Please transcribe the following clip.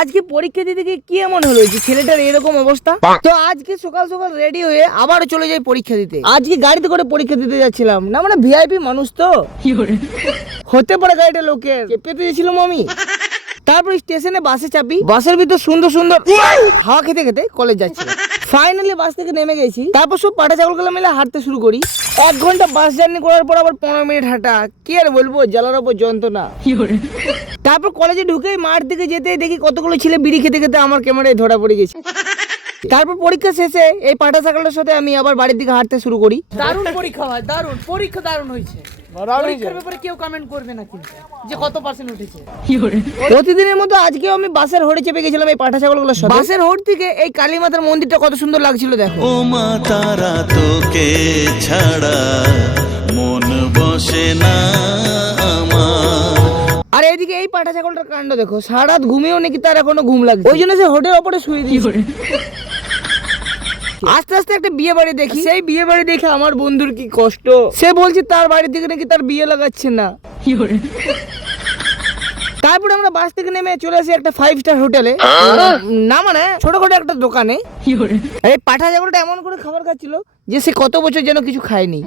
আজকে পরীক্ষা দিতে গিয়ে কি এমন হলো যে ছেলেটার এরকম অবস্থা। তো আজকে সকাল সকাল রেডি হয়ে আবার চলে যাই পরীক্ষা দিতে। আজকে গাড়িতে করে পরীক্ষা দিতে যাচ্ছিলাম, না মানে ভিআইপি মানুষ তো হতে পারে গাড়িটা লোকের, চেপে দিয়েছিলাম আমি। তারপর স্টেশনে বাসে চাপি, বাসের ভিতর সুন্দর সুন্দর হাওয়া খেতে খেতে কলেজ যাচ্ছি। ফাইনালি বাস থেকে নেমে গেছি। তারপর সব পাটা ছাগলগুলো মিলে হাঁটতে শুরু করি। 1 ঘন্টা বাস জার্নি করার পর আবার 15 মিনিট হাঁটা, কি আর বলবো, জ্বালার ওপর যন্ত্রণা। তারপর কলেজে ঢুকে মাঠ দিকে যেতে দেখি কতগুলো ছেলে বিড়ি খেতে খেতে আমার ক্যামেরায় ধরা পড়ে গেছে। তারপর পরীক্ষা শেষে এই পাটা ছাগলের সাথে আমি আবার বাড়ির দিকে হাঁটতে শুরু করি। দারুণ পরীক্ষা হয়, দারুণ পরীক্ষা, দারুণ হয়েছে। পরীক্ষার ব্যাপারে কেউ কমেন্ট করবে না কিন্তু যে কত পার্সেন্ট উঠেছে। প্রতিদিনের মতো আজকেও আমি বাসের হোড়ে চেপে গেছিলাম এই পাঠা ছাগলগুলোর সাথে। বাসের হোড় থেকে এই কালী মাতার মন্দিরটা কত সুন্দর লাগছিল দেখো। ও মা তারা তোকে ছাড়া মন বসে না আমার। আর এইদিকে এই পাঠা ছাগলটার কাণ্ড দেখো, সারা রাত ঘুমিয়েও নাকি তার এখনো ঘুম লাগছে, ওই জন্য সে হোটের ওপরে শুয়ে দিয়েছে। আস্তে আস্তে একটা বিয়ে বাড়ি দেখি, সেই বিয়ে বাড়ি দেখে আমার বন্ধুর কি কষ্ট। সে বলছে তার বাড়ি থেকে নাকি তার বিয়ে লাগাচ্ছে না। তারপরে আমরা বাস থেকে নেমে চলে আসি একটা 5 স্টার হোটেলে, না মানে ছোটখাটো একটা দোকানে। এই পাঠা ছাগলটা এমন করে খাবার খাচ্ছিল যে সে কত বছর যেন কিছু খায়নি।